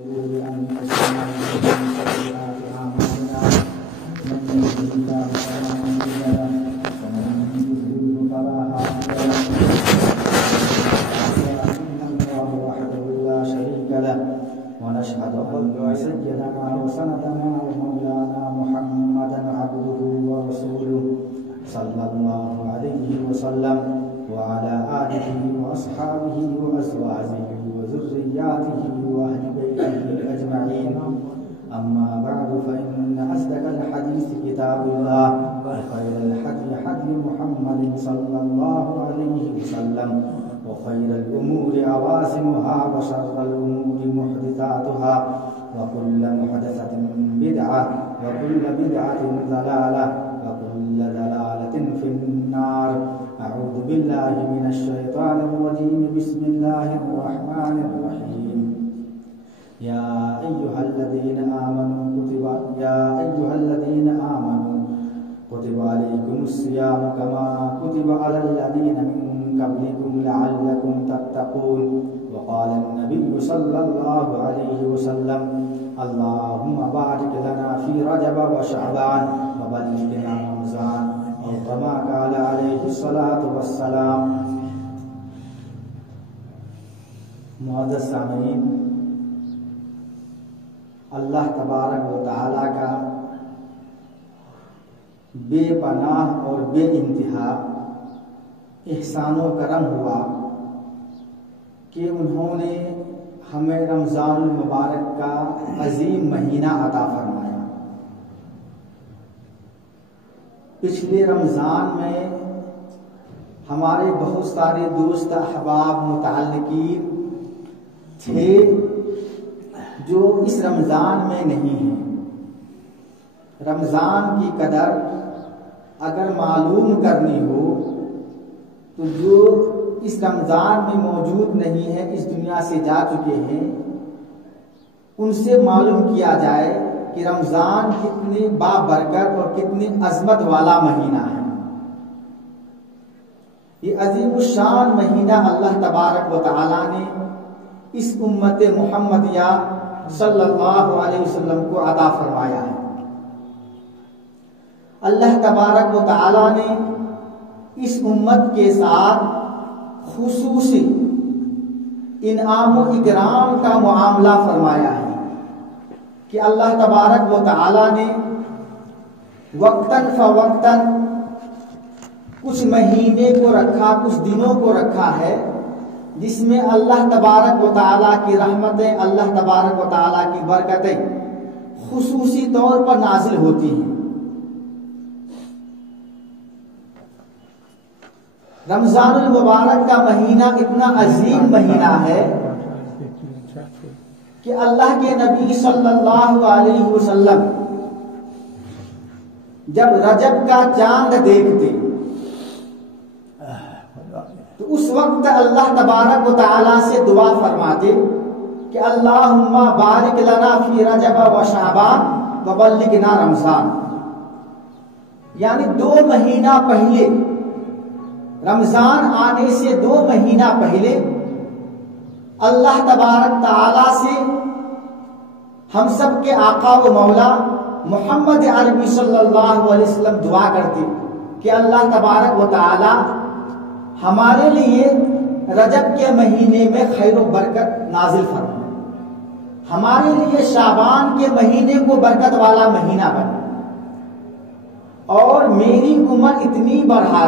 ونشهد أن سيدنا وسندنا ومولانا محمدا عبده ورسوله صلى الله عليه وسلم وعلى آله وأصحابه وأزواجه وذرياته وأهل بيته أجمعين. أما بعد فإن أصدق الحديث كتاب الله وخير الحدي حدي محمد صلى الله عليه وسلم وخير الأمور عوازمها وشر الأمور محدثاتها وكل محدثة بدعة وكل بدعة ضلالة وكل ضلالة في النار. أعوذ بالله من الشيطان الرجيم. بسم الله الرحمن الرحيم. يا أيها الذين آمنوا كتب عليكم الصيام كما كتب على الذين من قبلكم لعلكم تتقون. وقال النبي صلى الله عليه وسلم اللهم بارك لنا في رجب وشعبان وبلغنا رمضان أو كما قال عليه الصلاة والسلام. معزز سامعین، اللہ تبارک و تعالی کا بے پناہ اور بے انتہا احسان و کرم ہوا کہ انہوں نے ہمیں رمضان المبارک کا عظیم مہینہ عطا فرمایا. پچھلے رمضان میں ہمارے بہت سارے دوست احباب متعلقین تھے جو اس رمضان میں نہیں ہیں. رمضان کی قدر اگر معلوم کرنی ہو تو جو اس رمضان میں موجود نہیں ہے، اس دنیا سے جا چکے ہیں، ان سے معلوم کیا جائے کہ رمضان کتنے بابرکت اور کتنے عظمت والا مہینہ ہے. یہ عظیم الشان مہینہ اللہ تبارک و تعالی نے اس امت محمدیہ صلی اللہ علیہ وسلم کو عطا فرمایا ہے. اللہ تبارک و تعالی نے اس امت کے ساتھ خصوصی انعام و اکرام کا معاملہ فرمایا ہے کہ اللہ تبارک و تعالی نے وقتاً فوقتاً کچھ مہینے کو رکھا، کچھ دنوں کو رکھا ہے جس میں اللہ تبارک و تعالی کی رحمتیں، اللہ تبارک و تعالی کی برکتیں خصوصی طور پر نازل ہوتی ہیں. رمضان المبارک کا مہینہ اتنا عظیم مہینہ ہے کہ اللہ کے نبی صلی اللہ علیہ وسلم جب رجب کا چاند دیکھتے تو اس وقت اللہ تبارک و تعالی سے دعا فرماتے کہ اللہم بارک لنا فی رجب و شعبان وبلغنا رمضان. یعنی 2 مہینہ پہلے، رمضان آنے سے 2 مہینہ پہلے اللہ تبارک تعالی سے ہم سب کے آقا و مولا محمد عربی صلی اللہ علیہ وسلم دعا کرتے کہ اللہ تبارک و تعالی ہمارے لیے رجب کے مہینے میں خیر و برکت نازل فرمائے، ہمارے لیے شعبان کے مہینے کو برکت والا مہینہ بنے، اور میری عمر اتنی بڑھا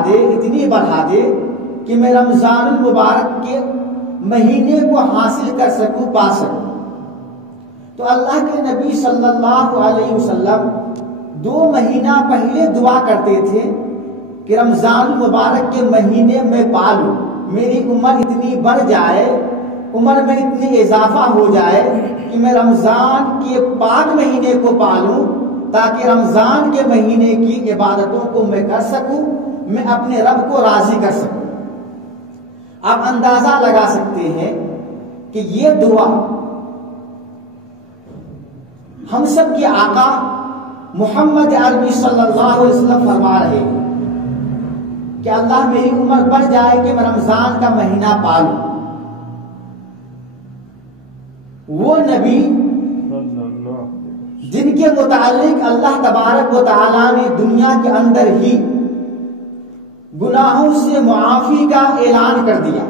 دے کہ میں رمضان المبارک کے مہینے کو حاصل کر سکوں، پا سکوں. تو اللہ کے نبی صلی اللہ علیہ وسلم 2 مہینہ پہلے دعا کرتے تھے کہ رمضان المبارک کے مہینے میں پالوں، میری عمر اتنی بڑھ جائے، عمر میں اتنی اضافہ ہو جائے کہ میں رمضان کے پاک مہینے کو پالوں تاکہ رمضان کے مہینے کی عبادتوں کو میں کر سکوں، میں اپنے رب کو راضی کر سکوں. آپ اندازہ لگا سکتے ہیں کہ یہ دعا ہم سب کے آقا محمد عربی صلی اللہ علیہ وسلم فرما رہے ہیں کہ اللہ میری عمر بڑھ جائے کہ میں رمضان کا مہینہ پالوں. وہ نبی جن کے متعلق اللہ تبارک و تعالیٰ نے دنیا کے اندر ہی گناہوں سے معافی کا اعلان کر دیا،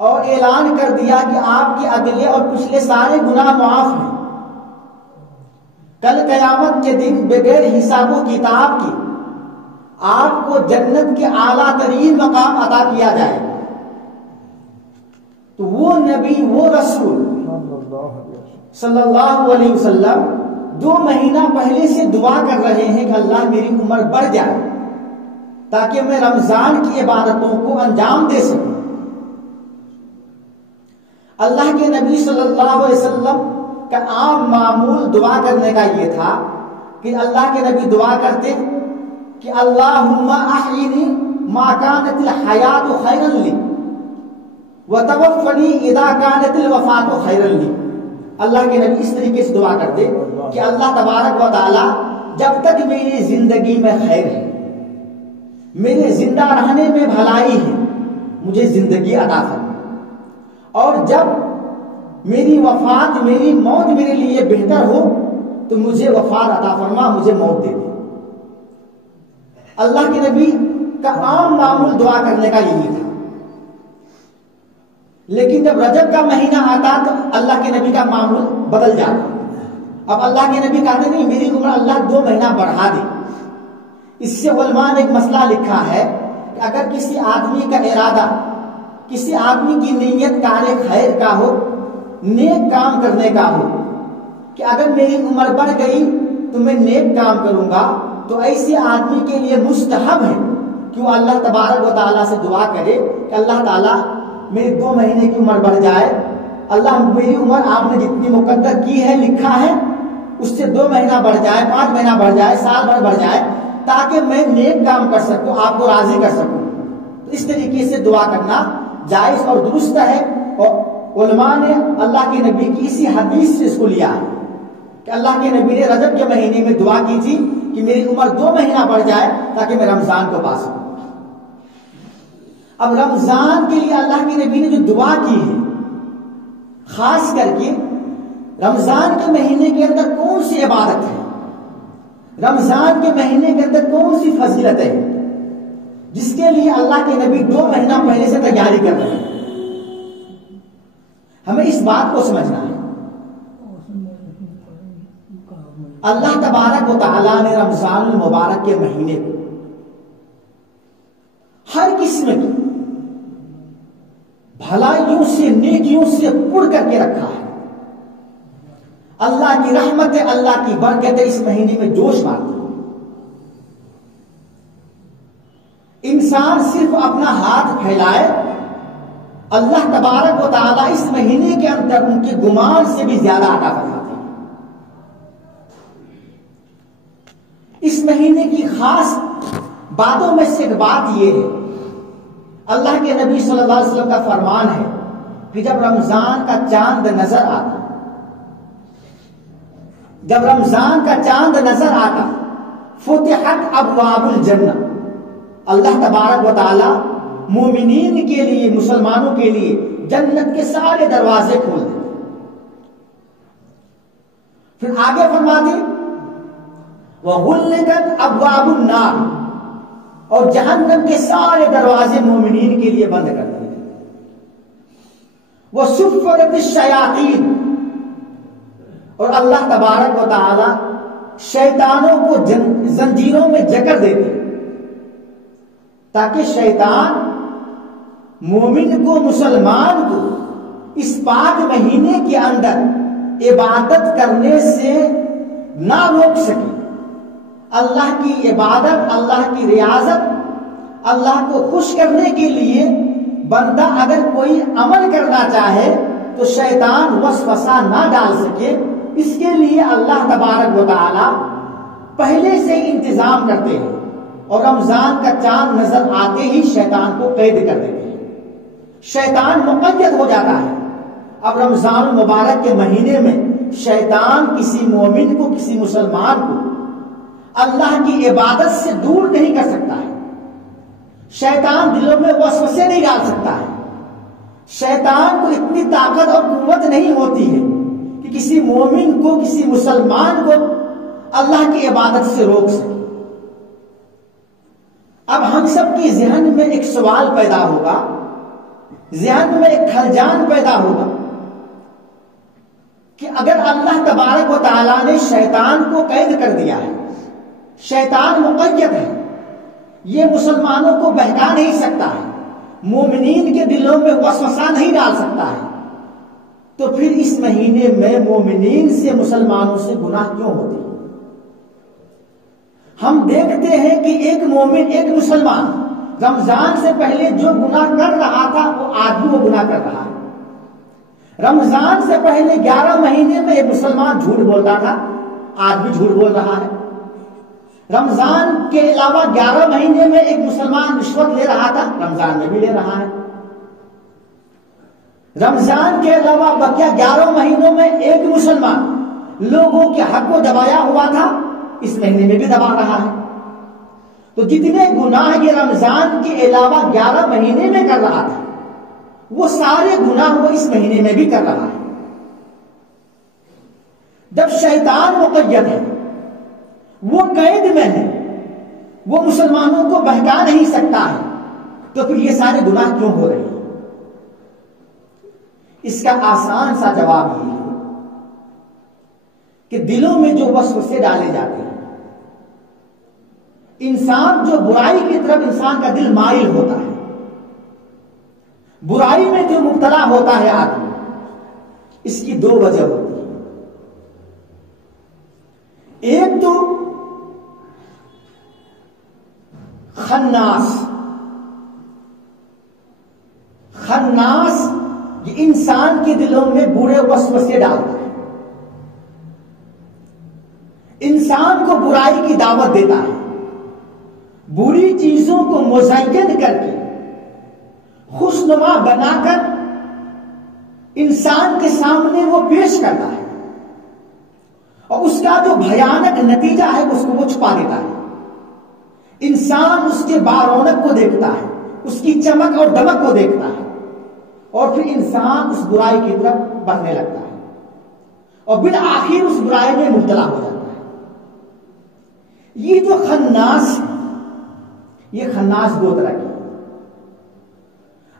اور اعلان کر دیا کہ آپ کے اگلے اور پچھلے سارے گناہ معاف ہیں۔ کل قیامت کے دن بغیر حساب و کتاب کے آپ کو جنت کے اعلیٰ ترین مقام عطا کیا جائے۔ تو وہ نبی، وہ رسول صلی اللہ علیہ وسلم 2 مہینہ پہلے سے دعا کر رہے ہیں کہ اللہ میری عمر بڑھ جائے تاکہ میں رمضان کی عبادتوں کو انجام دے سکوں۔ اللہ کے نبی صلی اللہ علیہ وسلم کا عام معمول دعا کرنے کا یہ تھا کہ اللہ کے نبی دعا کرتے کہ اللہم احیینی ما کانت الحیات خیرا لی وتوفنی اذا کانت الوفات خیرا لی۔ اللہ کے نبی اس طریقے سے دعا کرتے کہ اللہ تبارک و تعالی جب تک میری زندگی میں خیر ہے، میرے زندہ رہنے میں بھلائی ہے، مجھے زندگی عطا فرما، اور جب میری وفات، میری موت میرے لیے بہتر ہو تو مجھے وفات عطا فرما، مجھے موت دے دے۔ اللہ کے نبی کا عام معمول دعا کرنے کا یہی تھا۔ لیکن جب رجب کا مہینہ آتا تو اللہ کے نبی کا معمول بدل جاتا۔ اب اللہ کے نبی کہتے نہیں میری عمر اللہ 2 مہینہ بڑھا دے۔ اس سے علماء نے ایک مسئلہ لکھا ہے کہ اگر کسی آدمی کا ارادہ، کسی آدمی کی نیت کار خیر کا ہو، نیک کام کرنے کا ہو، کہ اگر میری عمر بڑھ گئی تو میں نیک کام کروں گا، تو ایسے آدمی کے لیے مستحب ہے کہ وہ اللہ تبارک و تعالیٰ سے دعا کرے کہ اللہ تعالیٰ میری 2 مہینے کی عمر بڑھ جائے، اللہ میری عمر آپ نے جتنی مقدر کی ہے، لکھا ہے، اس سے 2 مہینہ بڑھ جائے، 5 مہینہ بڑھ جائے، سال بھر بڑھ جائے، تاکہ میں نیک کام کر سکوں، آپ کو راضی کر سکوں۔ تو اس طریقے سے دعا کرنا جائز اور درست ہے، اور علماء نے اللہ کے نبی کی اسی حدیث سے اس کو لیا ہے کہ اللہ کے نبی نے رجب کے مہینے میں دعا کی تھی کہ میری عمر 2 مہینہ بڑھ جائے تاکہ میں رمضان کو پا سکوں۔ اب رمضان کے لیے اللہ کے نبی نے جو دعا کی ہے، خاص کر کے رمضان کے مہینے کے اندر کون سی عبادت ہے، رمضان کے مہینے کے اندر کون سی فضیلت ہے جس کے لیے اللہ کے نبی 2 مہینہ پہلے سے تیاری کر رہے ہیں، ہمیں اس بات کو سمجھنا ہے۔ اللہ تبارک و تعالیٰ نے رمضان المبارک کے مہینے کو ہر قسم کی بھلائیوں سے، نیکیوں سے پر کر کے رکھا ہے۔ اللہ کی رحمت، اللہ کی برکت اس مہینے میں جوش مارتی ہے۔ انسان صرف اپنا ہاتھ پھیلائے، اللہ تبارک و تعالیٰ اس مہینے کے اندر ان کے گمان سے بھی زیادہ عطا فرماتے ہیں۔ اس مہینے کی خاص باتوں میں سے ایک بات یہ ہے، اللہ کے نبی صلی اللہ علیہ وسلم کا فرمان ہے کہ جب رمضان کا چاند نظر آتا، جب رمضان کا چاند نظر آتا فتحت ابواب الجنہ، اللہ تبارک و تعالی مومنین کے لیے، مسلمانوں کے لیے جنت کے سارے دروازے کھول دیتے۔ پھر آگے فرماتے وغلقت ابواب النار، اور جہنم کے سارے دروازے مومنین کے لیے بند کر دیے۔ وصفدت الشیاطین، اور اللہ تبارک و تعالی شیطانوں کو زنجیروں میں جکڑ دیتے تاکہ شیطان مومن کو، مسلمان کو اس پاک مہینے کے اندر عبادت کرنے سے نہ روک سکے۔ اللہ کی عبادت، اللہ کی ریاضت، اللہ کو خوش کرنے کے لیے بندہ اگر کوئی عمل کرنا چاہے تو شیطان وسوسہ نہ ڈال سکے، اس کے لیے اللہ تبارک و تعالی پہلے سے انتظام کرتے ہیں، اور رمضان کا چاند نظر آتے ہی شیطان کو قید کر دیتے ہیں، شیطان مقید ہو جاتا ہے۔ اب رمضان المبارک کے مہینے میں شیطان کسی مومن کو، کسی مسلمان کو اللہ کی عبادت سے دور نہیں کر سکتا ہے، شیطان دلوں میں وسوسے نہیں ڈال سکتا ہے، شیطان کو اتنی طاقت اور قوت نہیں ہوتی ہے کہ کسی مومن کو، کسی مسلمان کو اللہ کی عبادت سے روک سکے۔ اب ہم سب کی ذہن میں ایک سوال پیدا ہوگا، ذہن میں ایک خلجان پیدا ہوگا کہ اگر اللہ تبارک و تعالیٰ نے شیطان کو قید کر دیا ہے، شیطان مقید ہے، یہ مسلمانوں کو بہکا نہیں سکتا ہے، مومنین کے دلوں میں وسوسہ نہیں ڈال سکتا ہے، تو پھر اس مہینے میں مومنین سے، مسلمانوں سے گناہ کیوں ہوتے ہیں؟ ہم دیکھتے ہیں کہ ایک مومن، ایک مسلمان رمضان سے پہلے جو گناہ کر رہا تھا وہ آج بھی وہ گناہ کر رہا ہے۔ رمضان سے پہلے 11 مہینے میں ایک مسلمان جھوٹ بولتا تھا، آج بھی جھوٹ بول رہا ہے۔ رمضان کے علاوہ 11 مہینے میں ایک مسلمان رشوت لے رہا تھا، رمضان میں بھی لے رہا ہے۔ رمضان کے علاوہ بقیہ 11 مہینوں میں ایک مسلمان لوگوں کے حق کو دبایا ہوا تھا، اس مہینے میں بھی دبا رہا ہے۔ تو جتنے گناہ یہ رمضان کے علاوہ 11 مہینے میں کر رہا تھا، وہ سارے گناہ وہ اس مہینے میں بھی کر رہا ہے۔ جب شیطان مقید ہے، وہ قید میں ہے، وہ مسلمانوں کو بہکا نہیں سکتا ہے، تو پھر یہ سارے گناہ کیوں ہو رہے ہیں؟ اس کا آسان سا جواب یہ ہے کہ دلوں میں جو وسوسے ڈالے جاتے ہیں، انسان جو برائی کی طرف انسان کا دل مائل ہوتا ہے، برائی میں جو مبتلا ہوتا ہے آدمی، اس کی 2 وجہ ہوتی ہے۔ ایک تو خناس یہ انسان کے دلوں میں برے وسوسے ڈالتا ہے، انسان کو برائی کی دعوت دیتا ہے، بری چیزوں کو مزین کر کے خوشنما بنا کر انسان کے سامنے وہ پیش کرتا ہے، اور اس کا جو بھیانک نتیجہ ہے اس کو وہ چھپا دیتا ہے۔ انسان اس کے بارونق کو دیکھتا ہے، اس کی چمک اور دمک کو دیکھتا ہے، اور پھر انسان اس برائی کی طرف بڑھنے لگتا ہے، اور بالآخر اس برائی میں مبتلا ہو جاتا ہے۔ یہ جو خناس ہے، یہ خناس 2 طرح کی ہے۔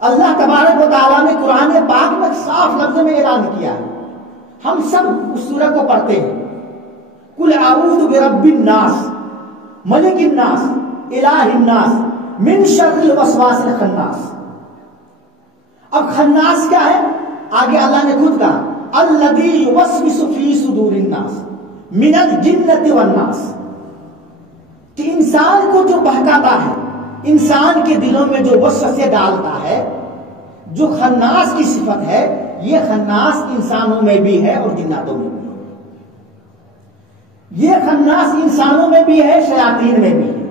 اللہ تبارک و تعالیٰ نے قرآن پاک میں صاف لفظ میں اعلان کیا ہے، ہم سب اس سورہ کو پڑھتے ہیں، قل اعوذ برب الناس ملک الناس الہ الناس من شر الوسواس الخناس۔ اب خناس کیا ہے؟ آگے اللہ نے خود کہا الذی یوسوس فی صدور الناس من الجنۃ والناس، کہ انسان کو جو بہکاتا ہے، انسان کے دلوں میں جو وسوسے ڈالتا ہے، جو خناس کی صفت ہے، یہ خناس انسانوں میں بھی ہے اور جناتوں میں بھی ہے۔ یہ خناس انسانوں میں بھی ہے، شیاطین میں بھی ہے۔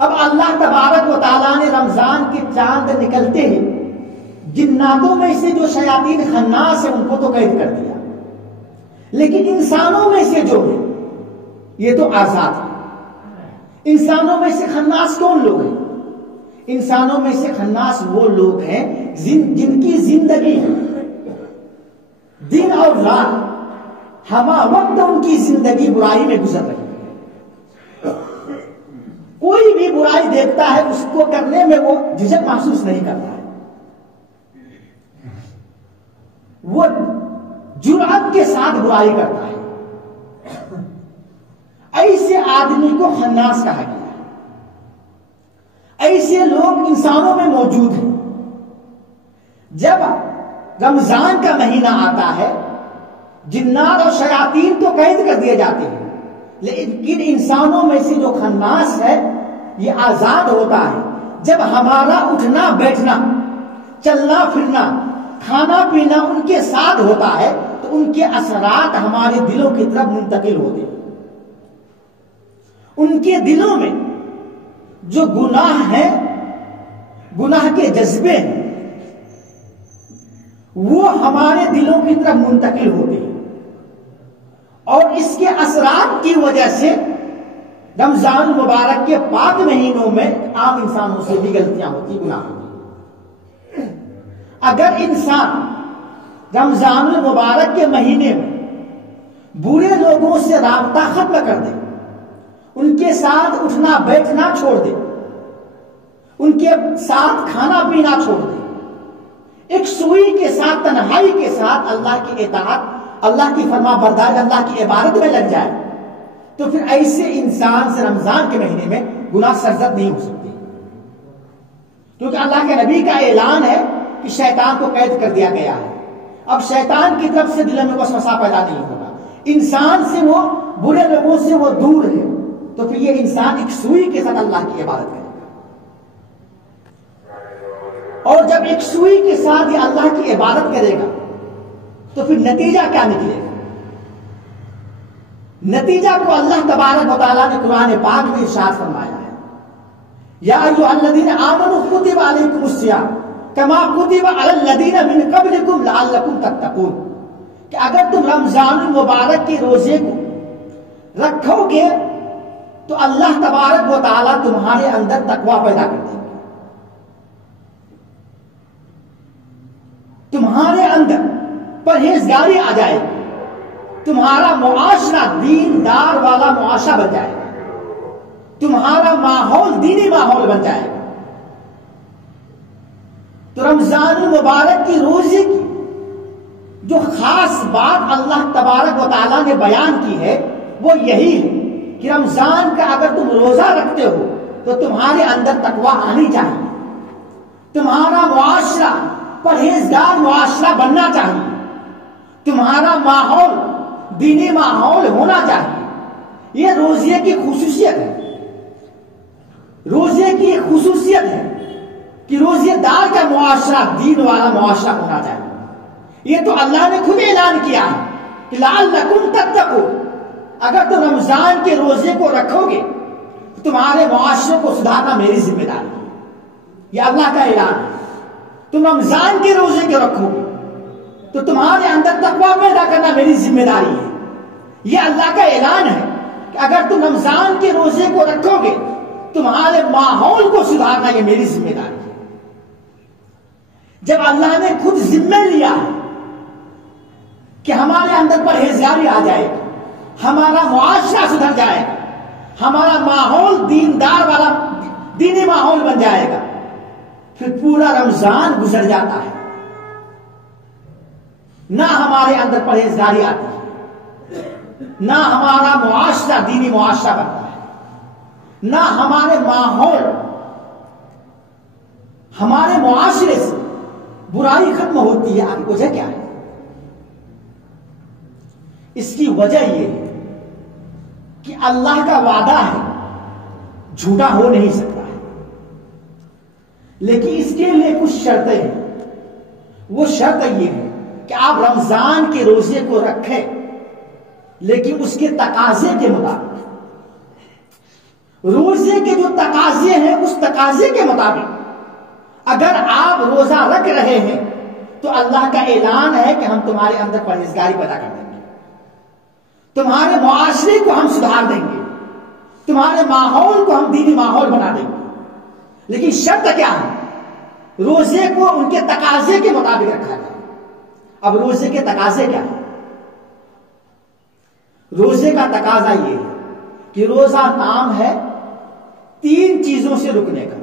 اب اللہ تبارک و تعالیٰ نے رمضان کے چاند نکلتے ہیں جناتوں میں سے جو شیاطین خناس ہیں ان کو تو قید کر دیا، لیکن انسانوں میں سے جو ہے یہ تو آزاد ہے۔ انسانوں میں سے خناس کون لوگ ہیں؟ انسانوں میں سے خناس وہ لوگ ہیں جن کی زندگی دن اور رات ہمہ وقت ان کی زندگی برائی میں گزر رہی ہے۔ کوئی بھی برائی دیکھتا ہے اس کو کرنے میں وہ جھجک محسوس نہیں کرتا ہے، وہ جرأت کے ساتھ برائی کرتا ہے۔ ایسے آدمی کو خناس کہا گیا ہے۔ ایسے لوگ انسانوں میں موجود ہیں۔ جب رمضان کا مہینہ آتا ہے، جنات اور شیاطین تو قید کر دیے جاتے ہیں، لیکن انسانوں میں سے جو خناس ہے یہ آزاد ہوتا ہے۔ جب ہمارا اٹھنا بیٹھنا، چلنا پھرنا، کھانا پینا ان کے ساتھ ہوتا ہے تو ان کے اثرات ہمارے دلوں کی طرف منتقل ہوتے ہیں۔ ان کے دلوں میں جو گناہ ہیں، گناہ کے جذبے ہیں، وہ ہمارے دلوں کی طرف منتقل ہوتے ہیں، اور اس کے اثرات کی وجہ سے رمضان مبارک کے پاک مہینوں میں عام انسانوں سے بھی غلطیاں ہوتی، گناہ ہوتی۔ اگر انسان رمضان المبارک کے مہینے میں برے لوگوں سے رابطہ ختم کر دے، ان کے ساتھ اٹھنا بیٹھنا چھوڑ دے، ان کے ساتھ کھانا پینا چھوڑ دے، ایک سوئی کے ساتھ تنہائی کے ساتھ اللہ کی اطاعت، اللہ کی فرما برداری، اللہ کی عبادت میں لگ جائے، تو پھر ایسے انسان سے رمضان کے مہینے میں گناہ سرزد نہیں ہو سکتے، کیونکہ اللہ کے نبی کا اعلان ہے کہ شیطان کو قید کر دیا گیا ہے، اب شیطان کی طرف سے دل میں وسوسہ پیدا نہیں ہوگا، انسان سے وہ برے لوگوں سے وہ دور ہے، تو پھر یہ انسان ایک سوئی کے ساتھ اللہ کی عبادت کرے گا، اور جب ایک سوئی کے ساتھ یہ اللہ کی عبادت کرے گا تو پھر نتیجہ کیا نکلے گا؟ نتیجہ کو اللہ تبارک و تعالیٰ نے قرآن پاک میں ارشاد فرمایا ہے، یا ایھا الذین آمنوا کتب علیکم الصیام کما کتب علی الذین من قبلکم لعلکم تتقون، کہ اگر تم رمضان المبارک کے روزے کو رکھو گے تو اللہ تبارک و تعالیٰ تمہارے اندر تقوی پیدا کر دیں گے، تمہارے اندر پرہیزگاری آ جائے گی، تمہارا معاشرہ دیندار والا معاشرہ بن جائے گا، تمہارا ماحول دینی ماحول بن جائے گا۔ تو رمضان المبارک کی روزے کی جو خاص بات اللہ تبارک و تعالیٰ نے بیان کی ہے وہ یہی ہے کہ رمضان کا اگر تم روزہ رکھتے ہو تو تمہارے اندر تقوی آنی چاہیے، تمہارا معاشرہ پرہیزگار معاشرہ بننا چاہیے، تمہارا ماحول دینی ماحول ہونا چاہیے۔ یہ روزے کی خصوصیت ہے، روزے کی خصوصیت ہے کہ روزے دار کا معاشرہ دین والا معاشرہ ہونا چاہیے۔ یہ تو اللہ نے خود اعلان کیا ہے کہ لعلکم تتقون، اگر تم رمضان کے روزے کو رکھو گے تو تمہارے معاشرے کو سدھارنا میری ذمہ داری ہے، یہ اللہ کا اعلان ہے۔ تم رمضان کے روزے کو رکھو گے تو تمہارے اندر تقوی پیدا کرنا میری ذمہ داری ہے، یہ اللہ کا اعلان ہے کہ اگر تم رمضان کے روزے کو رکھو گے تمہارے ماحول کو سدھارنا یہ میری ذمہ داری ہے۔ جب اللہ نے خود ذمہ لیا ہے کہ ہمارے اندر پرہیزگاری آ جائے گی، ہمارا معاشرہ سدھر جائے گا، ہمارا ماحول دیندار والا دینی ماحول بن جائے گا، پھر پورا رمضان گزر جاتا ہے، نہ ہمارے اندر پرہیزگاری آتی ہے، نہ ہمارا معاشرہ دینی معاشرہ بنتا ہے، نہ ہمارے ماحول ہمارے معاشرے سے برائی ختم ہوتی ہے۔ آگے وجہ کیا ہے؟ اس کی وجہ یہ ہے کہ اللہ کا وعدہ ہے جھوٹا ہو نہیں سکتا ہے، لیکن اس کے لیے کچھ شرطیں ہیں۔ وہ شرط یہ ہے کہ آپ رمضان کے روزے کو رکھیں لیکن اس کے تقاضے کے مطابق، روزے کے جو تقاضے ہیں اس تقاضے کے مطابق اگر آپ روزہ رکھ رہے ہیں تو اللہ کا اعلان ہے کہ ہم تمہارے اندر پرہیزگاری پیدا کر دیں گے، تمہارے معاشرے کو ہم سدھار دیں گے، تمہارے ماحول کو ہم دینی ماحول بنا دیں گے، لیکن شرط کیا ہے؟ روزے کو ان کے تقاضے کے مطابق رکھا جائے۔ اب روزے کے تقاضے کیا ہیں؟ روزے کا تقاضا یہ ہے کہ روزہ نام ہے 3 چیزوں سے رکنے کا،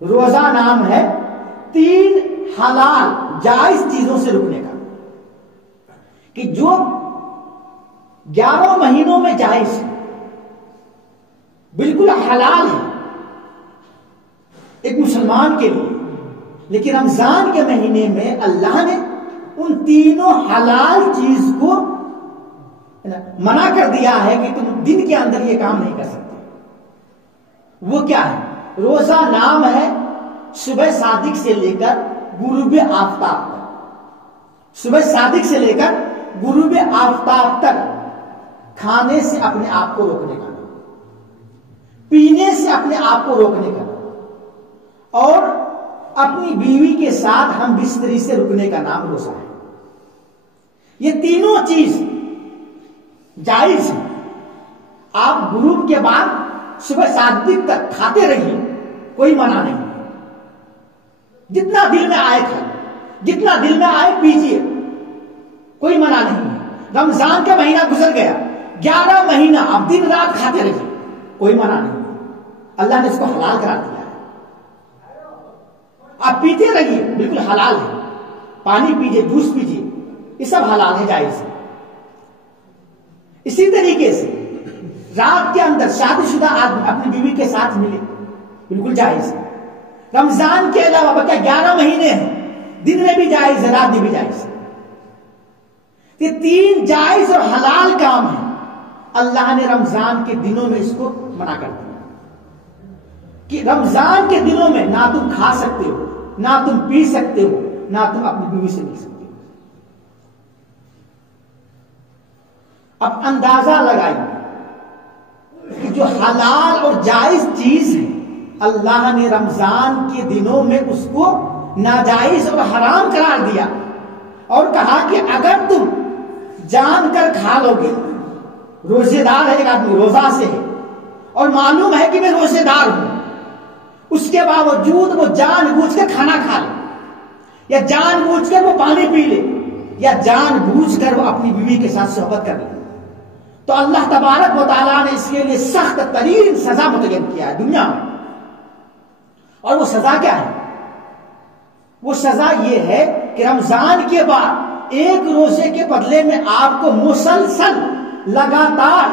روزہ نام ہے 3 حلال جائز چیزوں سے رکنے کا، کہ جو 11 مہینوں میں جائز ہے، بالکل حلال ہے ایک مسلمان کے لیے، لیکن رمضان کے مہینے میں اللہ نے ان تینوں حلال چیز کو منع کر دیا ہے کہ تم دن کے اندر یہ کام نہیں کر سکتے۔ وہ کیا ہے؟ روزہ نام ہے صبح صادق سے لے کر غروب آفتاب تک، صبح صادق سے لے کر غروب آفتاب تک کھانے سے اپنے آپ کو روکنے کا، پینے سے اپنے آپ کو روکنے کا، اور اپنی بیوی کے ساتھ ہم بستری سے رکنے کا نام روزہ ہے۔ یہ تینوں چیز جائز ہے، آپ غروب کے بعد صبح صادق تک کھاتے رہیے، کوئی منع نہیں، جتنا دل میں آئے کھائیے، جتنا دل میں آئے پیجیے، کوئی منع نہیں ہے۔ رمضان کا مہینہ گزر گیا، 11 مہینہ اب دن رات کھاتے رہیے، کوئی منع نہیں ہے، اللہ نے اس کو حلال کرا دیا ہے۔ آپ پیتے رہیے، بالکل حلال ہے، پانی پیجیے، جوس پیجیے، یہ سب حلال ہے، جائز ہے۔ اسی طریقے سے رات کے اندر شادی شدہ آدمی اپنی بیوی کے ساتھ ملے، بالکل جائز ہے۔ رمضان کے علاوہ بلکہ 11 مہینے ہیں، دن میں بھی جائز ہے، رات میں بھی جائز ہے۔ یہ 3 جائز اور حلال کام ہیں، اللہ نے رمضان کے دنوں میں اس کو منع کر دیا کہ رمضان کے دنوں میں نہ تم کھا سکتے ہو، نہ تم پی سکتے ہو، نہ تم اپنی بیوی سے مل سکتے ہو۔ اب اندازہ لگائیے کہ جو حلال اور جائز چیز ہے، اللہ نے رمضان کے دنوں میں اس کو ناجائز اور حرام قرار دیا اور کہا کہ اگر تم جان کر کھا لو گے، روزے دار ہے ایک آدمی، روزہ سے ہے اور معلوم ہے کہ میں روزے دار ہوں، اس کے باوجود وہ جان بوجھ کر کھانا کھا لے، یا جان بوجھ کر وہ پانی پی لے، یا جان بوجھ کر وہ اپنی بیوی کے ساتھ صحبت کر لے، تو اللہ تبارک و تعالیٰ نے اس کے لیے سخت ترین سزا متعین کیا ہے دنیا میں۔ اور وہ سزا کیا ہے؟ وہ سزا یہ ہے کہ رمضان کے بعد ایک روزے کے بدلے میں آپ کو مسلسل لگاتار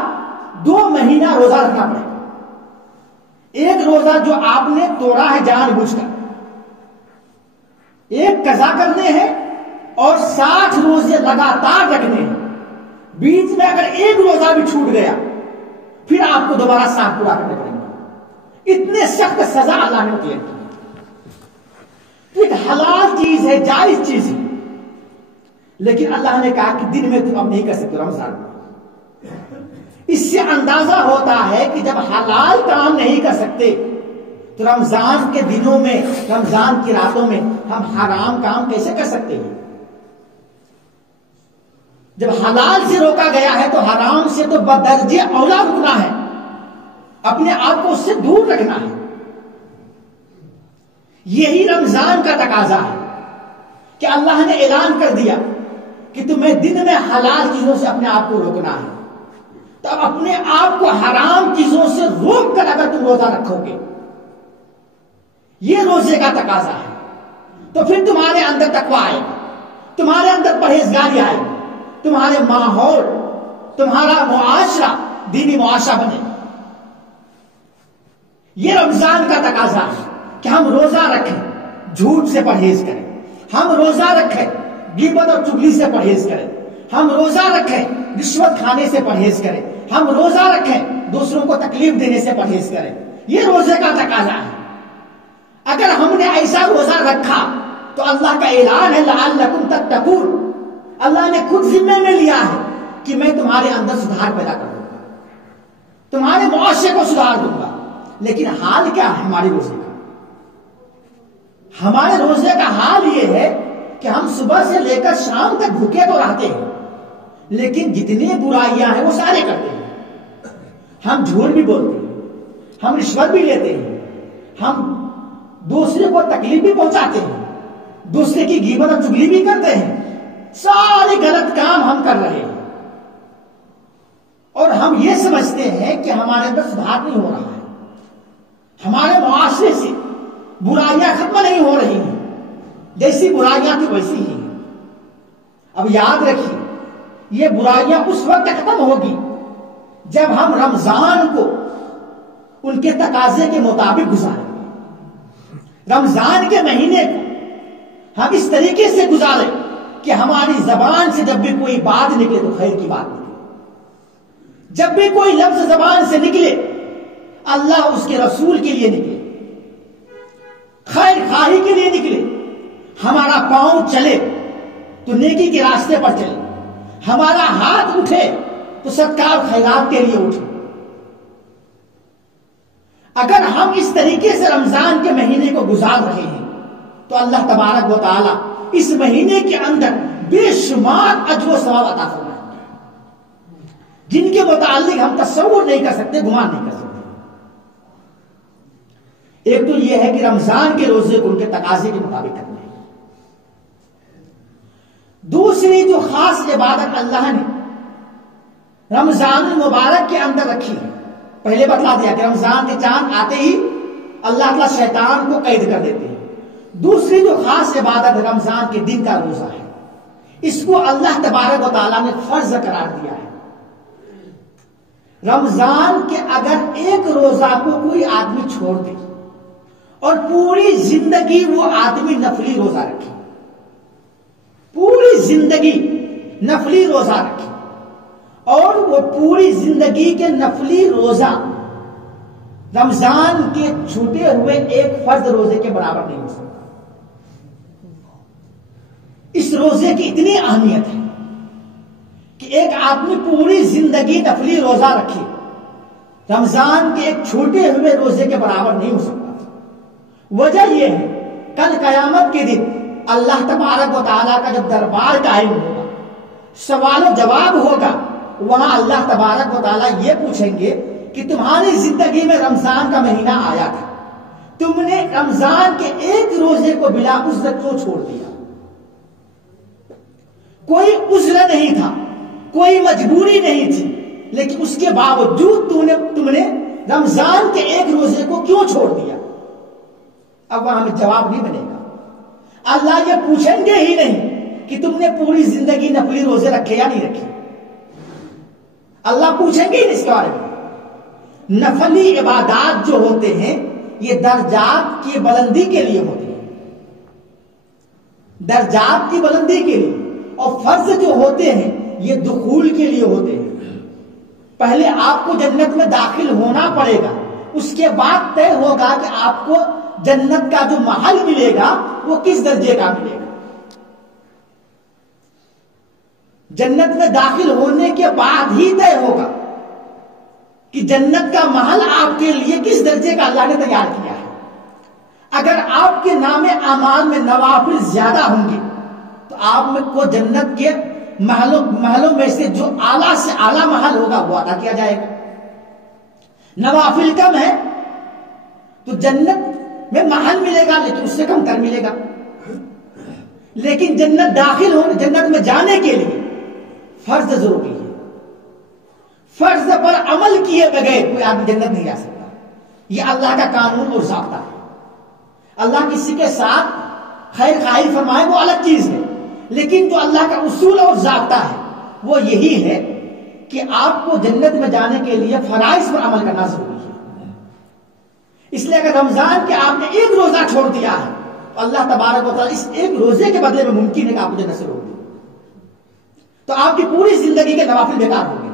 2 مہینہ روزہ رکھنا پڑے گا۔ ایک روزہ جو آپ نے توڑا ہے جان بوجھ کر، ایک قضا کرنے ہیں اور 60 روزے لگاتار رکھنے ہیں۔ بیچ میں اگر ایک روزہ بھی چھوٹ گیا پھر آپ کو دوبارہ 60 پورا کرنے پڑیں گے۔ اتنے سخت سزا اللہ نے متعین کی۔ ایک حلال چیز ہے، جائز چیز ہے، لیکن اللہ نے کہا کہ دن میں تم اب نہیں کر سکتے رمضان میں۔ اس سے اندازہ ہوتا ہے کہ جب حلال کام نہیں کر سکتے تو رمضان کے دنوں میں، رمضان کی راتوں میں ہم حرام کام کیسے کر سکتے ہیں؟ جب حلال سے روکا گیا ہے تو حرام سے تو بدرجے اولا رکنا ہے، اپنے آپ کو اس سے دور رکھنا ہے۔ یہی رمضان کا تقاضا ہے کہ اللہ نے اعلان کر دیا کہ تمہیں دن میں حلال چیزوں سے اپنے آپ کو روکنا ہے، تو اب اپنے آپ کو حرام چیزوں سے روک کر اگر تم روزہ رکھو گے، یہ روزے کا تقاضا ہے، تو پھر تمہارے اندر تقویٰ آئے گا، تمہارے اندر پرہیزگاری آئے گی، تمہارے ماحول، تمہارا معاشرہ دینی معاشرہ بنے۔ یہ رمضان کا تقاضا ہے کہ ہم روزہ رکھیں، جھوٹ سے پرہیز کریں، ہم روزہ رکھیں، غیبت اور چغلی سے پرہیز کریں، ہم روزہ رکھیں، رشوت کھانے سے پرہیز کریں، ہم روزہ رکھیں، دوسروں کو تکلیف دینے سے پرہیز کریں۔ یہ روزے کا تقاضا ہے۔ اگر ہم نے ایسا روزہ رکھا تو اللہ کا اعلان ہے لعلکم تتقون، اللہ نے خود ذمہ میں لیا ہے کہ میں تمہارے اندر سدھار پیدا کروں گا، تمہارے معاشرے کو سدھار دوں گا۔ لیکن حال کیا ہے ہمارے روزے کا؟ ہمارے روزے کا حال یہ ہے کہ ہم صبح سے لے کر شام تک بھوکے تو رہتے ہیں، لیکن جتنی برائیاں ہیں وہ سارے کرتے ہیں۔ ہم جھوٹ بھی بولتے ہیں، ہم رشوت بھی لیتے ہیں، ہم دوسرے کو تکلیف بھی پہنچاتے ہیں، دوسرے کی غیبت اور چغلی بھی کرتے ہیں، سارے غلط کام ہم کر رہے ہیں، اور ہم یہ سمجھتے ہیں کہ ہمارے اندر سدھار نہیں ہو رہا ہے، ہمارے معاشرے سے برائیاں ختم نہیں ہو رہی ہیں، جیسی برائیاں تھی ویسی ہی ہیں۔ اب یاد رکھیے، یہ برائیاں اس وقت ختم ہوگی جب ہم رمضان کو ان کے تقاضے کے مطابق گزاریں گے۔ رمضان کے مہینے کو ہم اس طریقے سے گزاریں کہ ہماری زبان سے جب بھی کوئی بات نکلے تو خیر کی بات نکلے، جب بھی کوئی لفظ زبان سے نکلے اللہ اس کے رسول کے لیے نکلے، خیر خواہی کے لیے نکلے، ہمارا پاؤں چلے تو نیکی کے راستے پر چلے، ہمارا ہاتھ اٹھے تو صدقہ اور خیرات کے لیے اٹھے۔ اگر ہم اس طریقے سے رمضان کے مہینے کو گزار رہے ہیں تو اللہ تبارک و تعالی اس مہینے کے اندر بے شمار اجر و ثواب عطا فرمائیں گے، جن کے متعلق ہم تصور نہیں کر سکتے، گمان نہیں کر سکتے۔ ایک تو یہ ہے کہ رمضان کے روزے کو ان کے تقاضے کے مطابق کرنا ہے، دوسری جو خاص عبادت اللہ نے رمضان المبارک کے اندر رکھی ہے، پہلے بتلا دیا کہ رمضان کے چاند آتے ہی اللہ تعالیٰ شیطان کو قید کر دیتے ہیں۔ دوسری جو خاص عبادت رمضان کے دن کا روزہ ہے، اس کو اللہ تبارک و تعالیٰ نے فرض قرار دیا ہے۔ رمضان کے اگر ایک روزہ کو کوئی آدمی چھوڑ دے اور پوری زندگی وہ آدمی نفلی روزہ رکھے، پوری زندگی نفلی روزہ رکھے، اور وہ پوری زندگی کے نفلی روزہ رمضان کے چھوٹے ہوئے ایک فرض روزے کے برابر نہیں ہو سکتا۔ اس روزے کی اتنی اہمیت ہے کہ ایک آدمی پوری زندگی نفلی روزہ رکھے، رمضان کے ایک چھوٹے ہوئے روزے کے برابر نہیں ہو سکتا۔ وجہ یہ ہے، کل قیامت کے دن اللہ تبارک و تعالیٰ کا جب دربار قائم ہوگا، سوال و جواب ہوگا، وہاں اللہ تبارک و تعالیٰ یہ پوچھیں گے کہ تمہاری زندگی میں رمضان کا مہینہ آیا تھا، تم نے رمضان کے ایک روزے کو بلا عذر کیوں چھوڑ دیا؟ کوئی عذر نہیں تھا، کوئی مجبوری نہیں تھی، لیکن اس کے باوجود تم نے رمضان کے ایک روزے کو کیوں چھوڑ دیا؟ اب وہاں ہمیں جواب نہیں بنے گا۔ اللہ یہ پوچھیں گے ہی نہیں کہ تم نے پوری زندگی نفلی روزے رکھے یا نہیں رکھے، اللہ پوچھیں گے ہی نہیں اس کے بارے میں۔ نفلی عبادات جو ہوتے ہیں یہ درجات کی بلندی کے لیے ہوتے ہیں، درجات کی بلندی کے لیے، اور فرض جو ہوتے ہیں یہ دخول کے لیے ہوتے ہیں۔ پہلے آپ کو جنت میں داخل ہونا پڑے گا، اس کے بعد طے ہوگا کہ آپ کو جنت کا جو محل ملے گا وہ کس درجے کا ملے گا۔ جنت میں داخل ہونے کے بعد ہی طے ہوگا کہ جنت کا محل آپ کے لیے کس درجے کا اللہ نے تیار کیا ہے۔ اگر آپ کے نام اعمال میں نوافل زیادہ ہوں گے تو آپ کو جنت کے محلوں میں سے جو اعلیٰ سے اعلیٰ محل ہوگا وہ عطا کیا جائے گا۔ نوافل کم ہے تو جنت میں محل ملے گا لیکن اس سے کم تر ملے گا۔ لیکن جنت میں جانے کے لیے فرض ضروری ہے، فرض پر عمل کیے بغیر کوئی آدمی جنت نہیں جا سکتا۔ یہ اللہ کا قانون اور ضابطہ ہے۔ اللہ کسی کے ساتھ خیر خواہی فرمائے وہ الگ چیز ہے، لیکن جو اللہ کا اصول اور ضابطہ ہے وہ یہی ہے کہ آپ کو جنت میں جانے کے لیے فرائض پر عمل کرنا ضروری ہے۔ اس لیے اگر رمضان کے آپ نے ایک روزہ چھوڑ دیا ہے تو اللہ تبارک و تعالیٰ اس ایک روزے کے بدلے میں ممکن ہے کہ آپ کو جنت سے روک دے، تو آپ کی پوری زندگی کے نوافل بیکار ہو گئے۔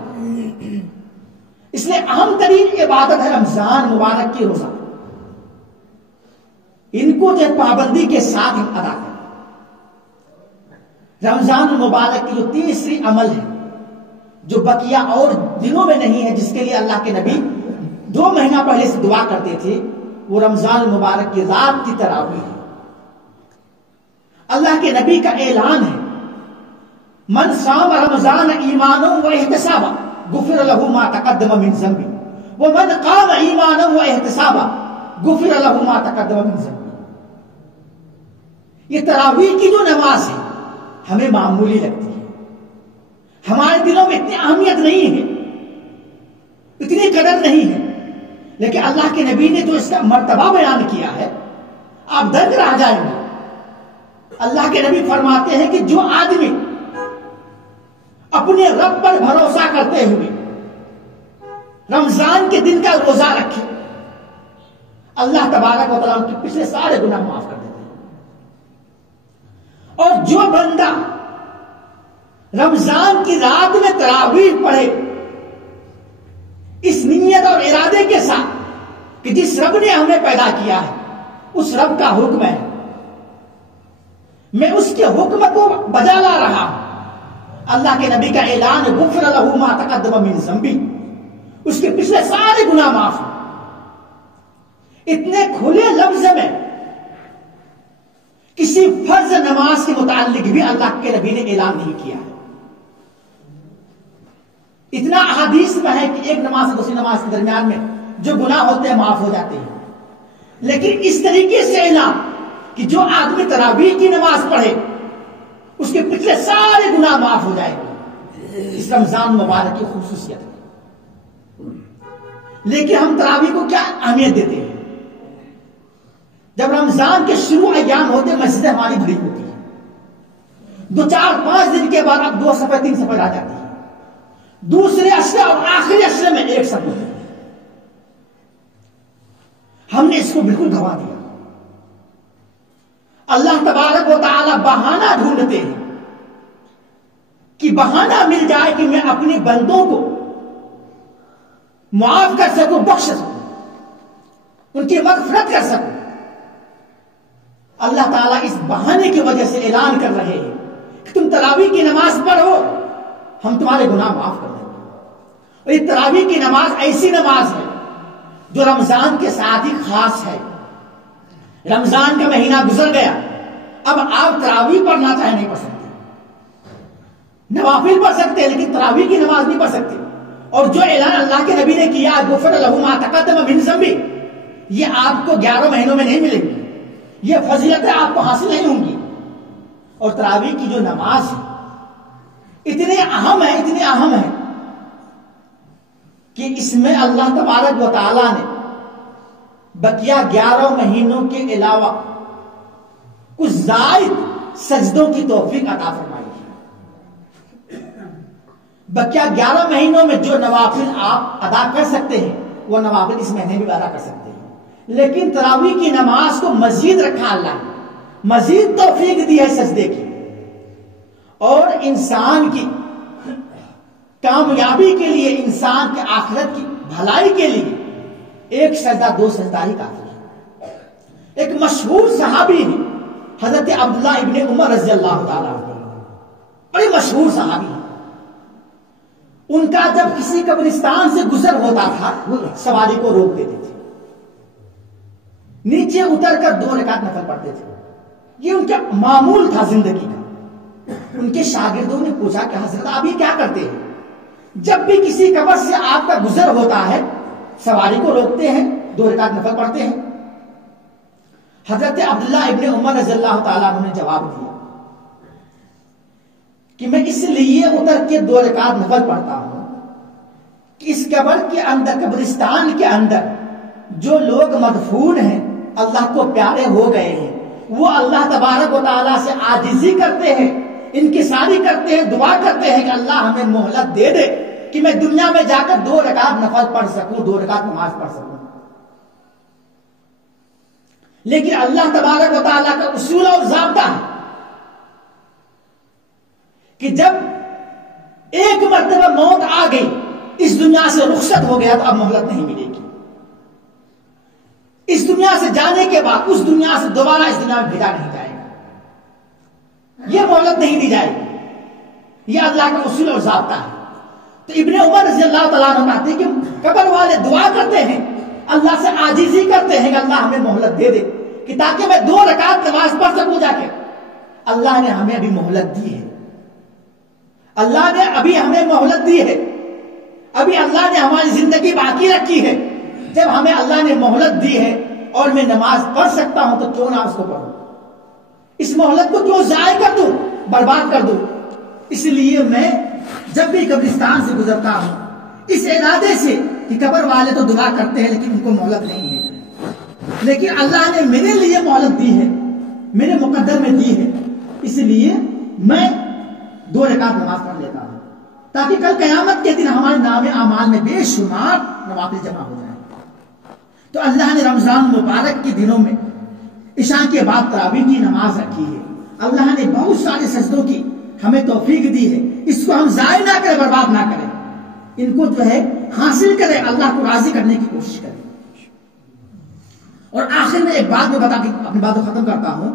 اس لیے اہم ترین عبادت ہے رمضان مبارک کی روزہ، ان کو جو پابندی کے ساتھ ہم ادا کریں۔ رمضان مبارک کی جو تیسری عمل ہے جو بقیہ اور دنوں میں نہیں ہے، جس کے لیے اللہ کے نبی 2 مہینہ پہلے سے دعا کرتے تھے، وہ رمضان مبارک کی رات کی تراویح ہے۔ اللہ کے نبی کا اعلان ہے، من صام رمضان ایمانا و احتسابا غفر له ما تقدم من ذنبه ومن قام ایمانا و احتسابا غفر له ما تقدم من ذنبه۔ یہ تراویح کی جو نماز ہے ہمیں معمولی لگتی ہے، ہمارے دلوں میں اتنی اہمیت نہیں ہے، اتنی قدر نہیں ہے، لیکن اللہ کے نبی نے جو اس کا مرتبہ بیان کیا ہے آپ دنگ رہ جائیں گے۔ اللہ کے نبی فرماتے ہیں کہ جو آدمی اپنے رب پر بھروسہ کرتے ہوئے رمضان کے دن کا روزہ رکھے، اللہ تبارک و تعالیٰ کے پچھلے سارے گناہ معاف کر دیتے ہیں۔ اور جو بندہ رمضان کی رات میں تراویح پڑھے اس نیت اور ارادے کے ساتھ کہ جس رب نے ہمیں پیدا کیا ہے اس رب کا حکم ہے، میں اس کے حکم کو بجا لا رہا ہوں، اللہ کے نبی کا اعلان ہے غفر له ما تقدم من ذنبه، اس کے پچھلے سارے گناہ معاف ہیں۔ اتنے کھلے لفظ میں کسی فرض نماز کے متعلق بھی اللہ کے نبی نے اعلان نہیں کیا ہے۔ اتنا احادیث میں ہے کہ ایک نماز سے دوسری نماز کے درمیان میں جو گناہ ہوتے ہیں معاف ہو جاتے ہیں، لیکن اس طریقے سے اعلان کہ جو آدمی تراویح کی نماز پڑھے اس کے پچھلے سارے گناہ معاف ہو جائیں گے. اس رمضان مبارک کی خصوصیت ہے. لیکن ہم تراویح کو کیا اہمیت دیتے ہیں؟ جب رمضان کے شروع ایام ہوتے مسجدیں ہماری بھری ہوتی ہیں. 2-4-5 دن کے بعد اب 2 صفحے 3 صفحے آ جاتی ہیں. دوسرے اشرے اور آخری اشرے میں 1 صفحہ ہوتی ہے. ہم نے اس کو بالکل گھوا دیا. اللہ تبارک و تعالی بہانہ ڈھونڈتے ہیں کہ بہانہ مل جائے کہ میں اپنے بندوں کو معاف کر سکوں، بخش سکوں، ان کی مغفرت کر سکوں. اللہ تعالیٰ اس بہانے کی وجہ سے اعلان کر رہے ہیں کہ تم تراویح کی نماز پڑھو، ہم تمہارے گناہ معاف کر دیں گے. اور یہ تراویح کی نماز ایسی نماز ہے جو رمضان کے ساتھ ہی خاص ہے. رمضان کا مہینہ گزر گیا، اب آپ تراویح پڑھنا چاہے نہیں پڑھ سکتے، نوافل پڑھ سکتے ہیں لیکن تراویح کی نماز نہیں پڑھ سکتے. اور جو اعلان اللہ کے نبی نے کیا غفر لہ ما تقدم من ذنبہ، یہ آپ کو 11 مہینوں میں نہیں ملے گی، یہ فضیلتیں آپ کو حاصل نہیں ہوں گی. اور تراویح کی جو نماز ہے اتنی اہم ہے کہ اس میں اللہ تبارک و تعالی نے بقیہ 11 مہینوں کے علاوہ کچھ زائد سجدوں کی توفیق عطا فرمائی ہے. بقیہ 11 مہینوں میں جو نوافل آپ ادا کر سکتے ہیں وہ نوافل اس مہینے بھی ادا کر سکتے ہیں. لیکن تراویح کی نماز کو مزید رکھا اللہ نے، مزید توفیق دی ہے سجدے کی. اور انسان کی کامیابی کے لیے، انسان کے آخرت کی بھلائی کے لیے 1 سجدہ 2 سجدہ ہی کافی ہے. ایک مشہور صحابی ہے حضرت عبداللہ ابن عمر رضی اللہ تعالیٰ عنہ، بڑے مشہور صحابی ہیں. ان کا جب کسی قبرستان سے گزر ہوتا تھا سواری کو روک دیتے تھے، نیچے اتر کر 2 رکعت نفل پڑھتے تھے. یہ ان کا معمول تھا زندگی کا. ان کے شاگردوں نے پوچھا کہ حضرت آپ یہ کیا کرتے ہیں؟ جب بھی کسی قبر سے آپ کا گزر ہوتا ہے سواری کو روکتے ہیں، 2 رکعت نفل پڑھتے ہیں. حضرت عبداللہ ابن عمر رضی اللہ تعالیٰ عنہ نے جواب دیا کہ میں اس لیے اتر کے 2 رکعت نفل پڑھتا ہوں کہ اس قبر کے اندر، قبرستان کے اندر جو لوگ مدفون ہیں، اللہ کو پیارے ہو گئے ہیں، وہ اللہ تبارک و تعالیٰ سے عاجزی کرتے ہیں، انکساری کرتے ہیں، دعا کرتے ہیں کہ اللہ ہمیں مہلت دے دے کہ میں دنیا میں جا کر 2 رکعت نفل پڑھ سکوں، 2 رکعت نماز پڑھ سکوں. لیکن اللہ تبارک و تعالیٰ کا اصول اور ضابطہ ہے کہ جب ایک مرتبہ موت آ گئی، اس دنیا سے رخصت ہو گیا تو اب مہلت نہیں ملے گی. اس دنیا سے جانے کے بعد اس دنیا سے دوبارہ اس دنیا میں بھیجا نہیں جائے گا، یہ مہلت نہیں دی جائے گی. یہ اللہ کا اصول اور ضابطہ ہے. تو ابن عمر رضی اللہ تعالیٰ عنہ کہتے ہیں کہ قبر والے دعا کرتے ہیں، اللہ سے عاجزی کرتے ہیں کہ اللہ ہمیں مہلت دے دے کہ تاکہ میں 2 رکعت نماز پڑھ سکوں جا کے. اللہ نے ہمیں ابھی مہلت دی ہے، اللہ نے ابھی ہمیں مہلت دی ہے، ابھی اللہ نے ہماری زندگی باقی رکھی ہے. جب ہمیں اللہ نے مہلت دی ہے اور میں نماز پڑھ سکتا ہوں تو کیوں نہ اس کو پڑھوں؟ اس مہلت کو کیوں ضائع کر دوں، برباد کر دوں؟ اس لیے میں جب بھی قبرستان سے گزرتا ہوں اس ارادے سے کہ قبر والے تو دعا کرتے ہیں لیکن ان کو مہلت نہیں ہے، لیکن اللہ نے میرے لیے مہلت دی ہے، میرے مقدر میں دی ہے، اس لیے میں 2 رکعت نماز پڑھ لیتا ہوں تاکہ کل قیامت کے دن ہمارے نام اعمال میں بے شمار نوافل جمع ہو جائیں. تو اللہ نے رمضان مبارک کے دنوں میں عشاء کے بعد تراویح کی نماز رکھی ہے. اللہ نے بہت سارے سجدوں کی ہمیں توفیق دی ہے. اس کو ہم ضائع نہ کریں، برباد نہ کریں، ان کو جو ہے حاصل کریں، اللہ کو راضی کرنے کی کوشش کریں. اور آخر میں ایک بات میں بتا کے اپنی بات کو ختم کرتا ہوں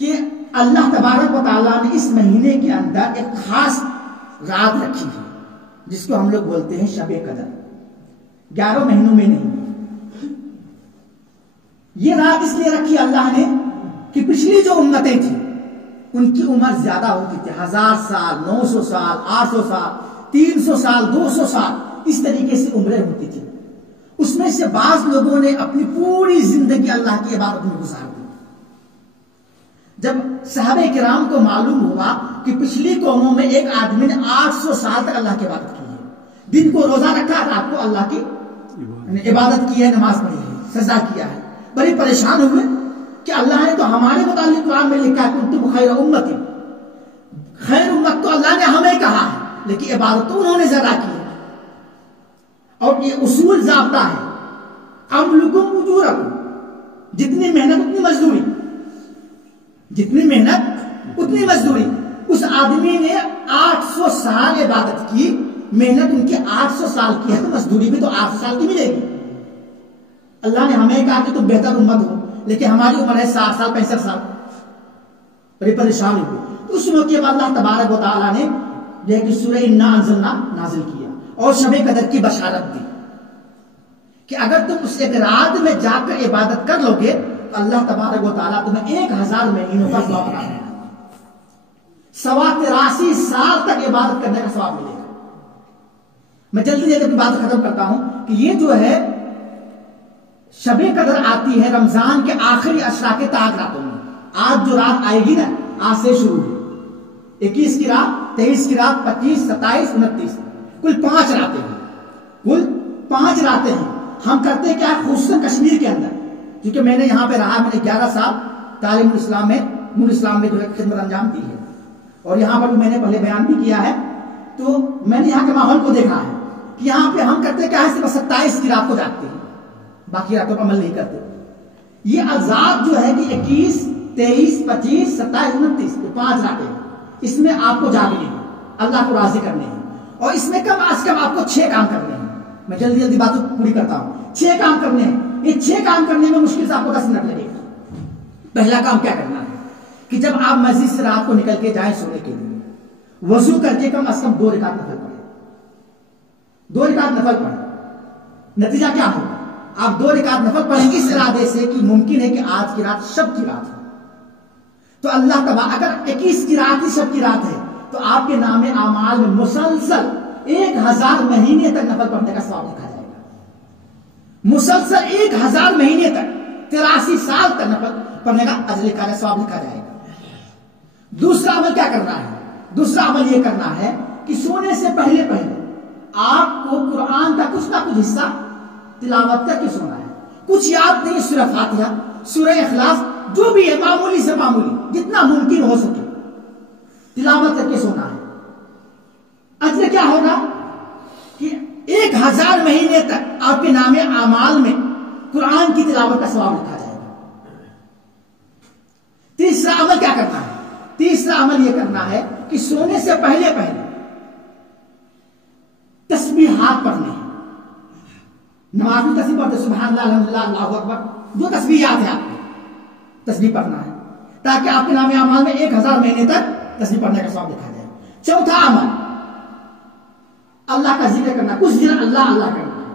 کہ اللہ تبارک و تعالیٰ نے اس مہینے کے اندر ایک خاص رات رکھی ہے جس کو ہم لوگ بولتے ہیں شب قدر. 11 مہینوں میں نہیں، یہ رات اس لیے رکھی اللہ نے کہ پچھلی جو امتیں تھیں ان کی عمر زیادہ ہوتی تھی، 1000 سال، 900 سال، 800 سال، 300 سال، 200 سال، اس طریقے سے عمریں ہوتی تھی. اس میں سے بعض لوگوں نے اپنی پوری زندگی اللہ کی عبادت میں گزار دی. جب صحابہ کرام کو معلوم ہوا کہ پچھلی قوموں میں ایک آدمی نے 800 سال تک اللہ کی عبادت کی ہے، دن کو روزہ رکھا، رات کو اللہ کی عبادت کی ہے، نماز پڑھی ہے، سجدہ کیا ہے، بڑی پریشان ہوئے کہ اللہ نے تو ہمارے متعلق قرآن میں لکھا ہے کنتم خیر امتی، خیر امت تو اللہ نے ہمیں کہا ہے، لیکن عبادت تو انہوں نے زیادہ کی ہے۔ اور یہ اصول ضابطہ ہے، عملکم اجورکم، جتنی محنت اتنی مزدوری، جتنی محنت اتنی مزدوری۔ اس آدمی نے 800 سال عبادت کی، محنت ان کی 800 سال کی ہے تو مزدوری بھی تو 800 سال کی ملے گی۔ اللہ نے ہمیں کہا کہ تم بہتر امت ہو، لیکن ہماری عمر ہے 60 سال 65 سال، بڑی پریشانی ہوئی۔ تو اس موقع پر اللہ تبارک و تعالیٰ نے جو ہے کہ سورہ انا انزلنا نازل کیا اور شب قدر کی بشارت دی کہ اگر تم اس ایک رات میں جا کر عبادت کر لو گے تو اللہ تبارک و تعالیٰ تمہیں 1000 مہینوں کا ثواب عطا کرے گا، 83 سال تک عبادت کرنے کا ثواب ملے گا۔ میں جلدی اپنی بات ختم کرتا ہوں کہ یہ جو ہے شب قدر آتی ہے رمضان کے آخری عشرہ کے تاک راتوں میں۔ آج جو رات آئے گی نا، آج سے شروع ہے، 21 کی رات، 23 کی رات، 25، 27، 29، کل 5 راتیں ہیں، کل 5 راتیں ہیں۔ ہم کرتے کیا ہے، خصوصاً کشمیر کے اندر، کیونکہ میں نے یہاں پہ رہا، میں نے 11 سال تعلیم الاسلام میں اسلام میں جو ہے خدمت انجام دی ہے، اور یہاں پر میں نے پہلے بیان بھی کیا ہے، تو میں نے یہاں کے ماحول کو دیکھا ہے کہ یہاں پہ ہم کرتے کیا ہے، صرف 27 کی رات کو جاگتے ہیں، باقی راتوں پر عمل نہیں کرتے۔ یہ عذاب جو ہے کہ 21، 23، 25، 27، 29 یہ 5 راتیں ہیں، اس میں آپ کو جاگنے ہیں، اللہ کو راضی کرنے ہیں، اور اس میں کم از کم آپ کو 6 کام کرنے ہیں۔ میں جلدی جلدی باتوں پوری کرتا ہوں۔ 6 کام کرنے ہیں، یہ 6 کام کرنے میں مشکل سے آپ کو 10 منٹ لگے گا۔ پہلا کام کیا کرنا ہے کہ جب آپ مسجد سے رات کو نکل کے جائیں سونے کے لیے، وضو کر کے کم از کم 2 رکعت نفل پڑھیں، 2 رکعت نفل پڑھیں۔ نتیجہ کیا ہوگا، آپ 2 رکعت نفل پڑھیں گے اس ارادے سے کہ ممکن ہے کہ آج کی رات شب کی رات ہے، تو اللہ تبارک، اگر 21 کی رات ہی شب کی رات ہے تو آپ کے نام اعمال میں مسلسل 1000 مہینے تک نفل پڑھنے کا ثواب لکھا جائے گا، مسلسل 1000 مہینے تک، 83 سال تک نفل پڑھنے کا اجر لکھا جائے، ثواب لکھا جائے گا۔ دوسرا عمل کیا کرنا ہے، دوسرا عمل یہ کرنا ہے کہ سونے سے پہلے آپ کو قرآن کا کچھ نہ کچھ حصہ تلاوت کر کے سونا ہے، کچھ یاد نہیں، سورہ فاتحہ، سورہ اخلاص، جو بھی ہے معمولی سے معمولی جتنا ممکن ہو سکے تلاوت کر کے سونا ہے۔ اجر کیا ہوگا کہ 1000 مہینے تک آپ کے نام اعمال میں قرآن کی تلاوت کا ثواب لکھا جائے گا۔ تیسرا عمل کیا کرنا ہے، تیسرا عمل یہ کرنا ہے کہ سونے سے پہلے تسبیحات پڑھنے ہیں، نماز میں تسبیح پڑھتے، سبحان اللہ، الحمدللہ، اللہ اکبر، جو تسبیح یاد ہے آپ کو تسبیح پڑھنا ہے، تاکہ آپ کے نام اعمال میں 1000 مہینے تک تسبیح پڑھنے کا ثواب لکھا جائے۔ چوتھا عمل اللہ کا ذکر کرنا، کچھ دن اللہ اللہ کرنا ہے۔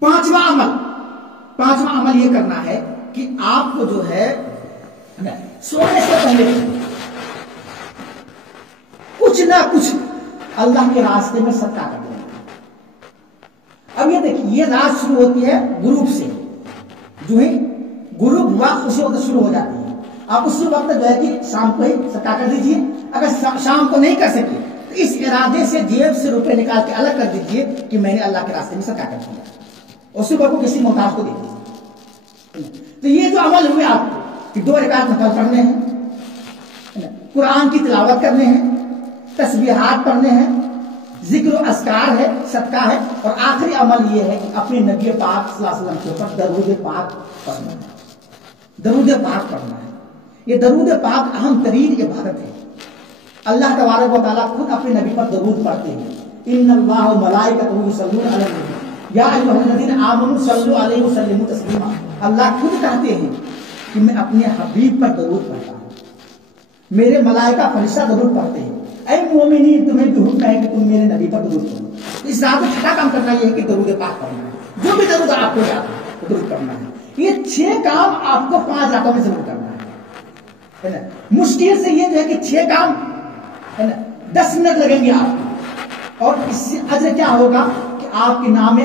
پانچواں عمل یہ کرنا ہے کہ آپ کو جو ہے سونے سے پہلے کچھ نہ کچھ اللہ کے راستے میں صدقہ کر دینا۔ اب یہ دیکھیے، یہ رات شروع ہوتی ہے غروب سے، جو ہے غروب ہوا اسی وقت شروع ہو جاتی ہے، آپ اسی وقت جو ہے کہ شام کو ہی صدقہ کر دیجئے۔ اگر شام کو نہیں کر سکے تو اس ارادے سے جیب سے روپے نکال کے الگ کر دیجئے کہ میں نے اللہ کے راستے میں صدقہ کر دیا، اور صبح کو کسی محتاج کو دے دیجیے۔ تو یہ جو عمل ہوئے آپ کو کہ 2 رکعت نفل پڑھنے ہیں، قرآن کی تلاوت کرنے ہیں، تسبیحات پڑھنے ہیں، ذکر و اذکار ہے، صدقہ ہے، اور آخری عمل یہ ہے کہ اپنے نبی پاک صلی اللہ علیہ وسلم کے اوپر درود پاک پڑھنا ہے، درود پاک پڑھنا ہے۔ یہ درود پاک اہم ترین عبادت ہے۔ اللہ تبارک و تعالیٰ خود اپنے نبی پر درود پڑھتے ہیں، ان اللہ و ملائکتہ یصلون علی النبی یا ایھا الذین آمنوا صلوا علیہ وسلموا تسلیما۔ اللہ خود کہتے ہیں کہ میں اپنے حبیب پر درود پڑھتا ہوں، میرے ملائکہ فرشتہ درود پڑھتے ہیں، اے مومنین تمہیں بھی حکم ہے کہ تم میرے نبی پر درود پڑھو۔ اس رات میں چھٹا کام کرنا یہ ہے کہ درود پاک پڑھنا ہے، جو بھی درود آپ کو یاد ہے درود پڑھنا ہے۔ یہ 6 کام آپ کو 5 راتوں میں ضرور کرنا ہے نا۔ مشکل سے یہ جو ہے کہ 6 کام ہے نا 10 منٹ لگیں گے آپ کو، اور اس سے اجر کیا ہوگا کہ آپ کے نام